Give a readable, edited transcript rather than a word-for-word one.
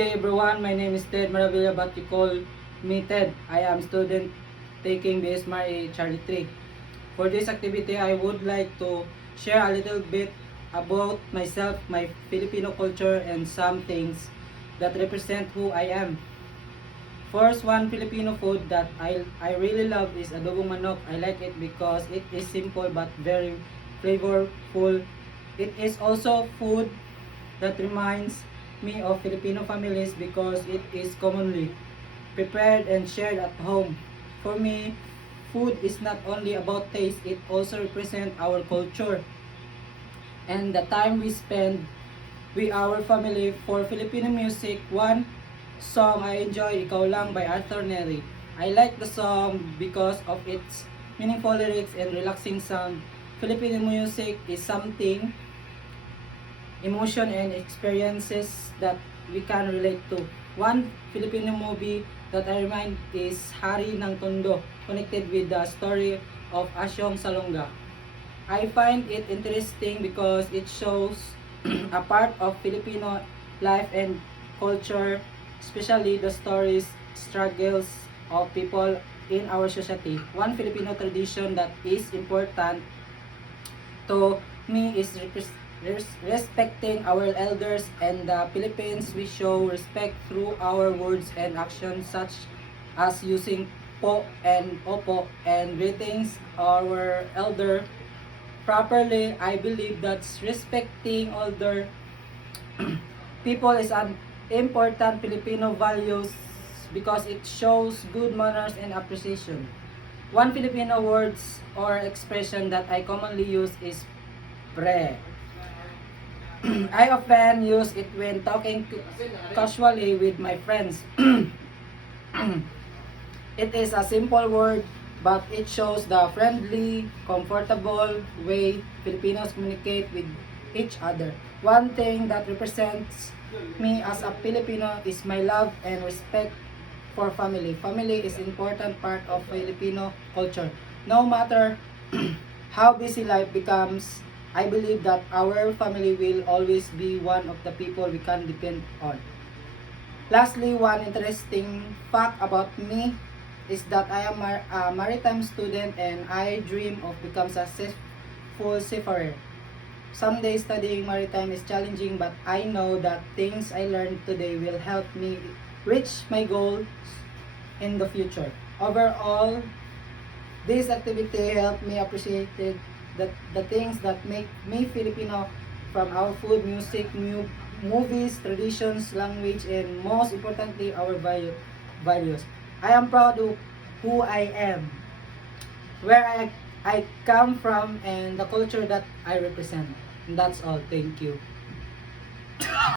Hey everyone, my name is Ted Maravilla, but you call me Ted. I am student taking BSMA Charlie 3. For this activity, I would like to share a little bit about myself, my Filipino culture, and some things that represent who I am. First, one Filipino food that I really love is adobong manok. I like it because it is simple but very flavorful. It is also food that reminds me of Filipino families because it is commonly prepared and shared at home. For me, food is not only about taste, it also represents our culture and the time we spend with our family. For Filipino music, one song I enjoy, Ikaw Lang by Arthur Neri. I like the song because of its meaningful lyrics and relaxing sound. Filipino music is something, emotion and experiences that we can relate to. One Filipino movie that I remind is Hari ng Tondo, connected with the story of Asyong Salonga. I find it interesting because it shows a part of Filipino life and culture, especially the stories, struggles of people in our society. One Filipino tradition that is important to me is respecting our elders. And the Philippines, we show respect through our words and actions such as using po and opo and greetings our elder properly. I believe that respecting older people is an important Filipino values because it shows good manners and appreciation. One Filipino words or expression that I commonly use is pre. I often use it when talking casually with my friends. It is a simple word, but it shows the friendly, comfortable way Filipinos communicate with each other. One thing that represents me as a Filipino is my love and respect for family. Family is an important part of Filipino culture. No matter how busy life becomes, I believe that our family will always be one of the people we can depend on. Lastly, one interesting fact about me is that I am a maritime student and I dream of becoming a successful seafarer. Someday studying maritime is challenging, but I know that things I learned today will help me reach my goals in the future. Overall, this activity helped me appreciate the things that make me Filipino, from our food, music, movies, traditions, language, and most importantly, our values. I am proud of who I am, where I come from, and the culture that I represent. And that's all. Thank you.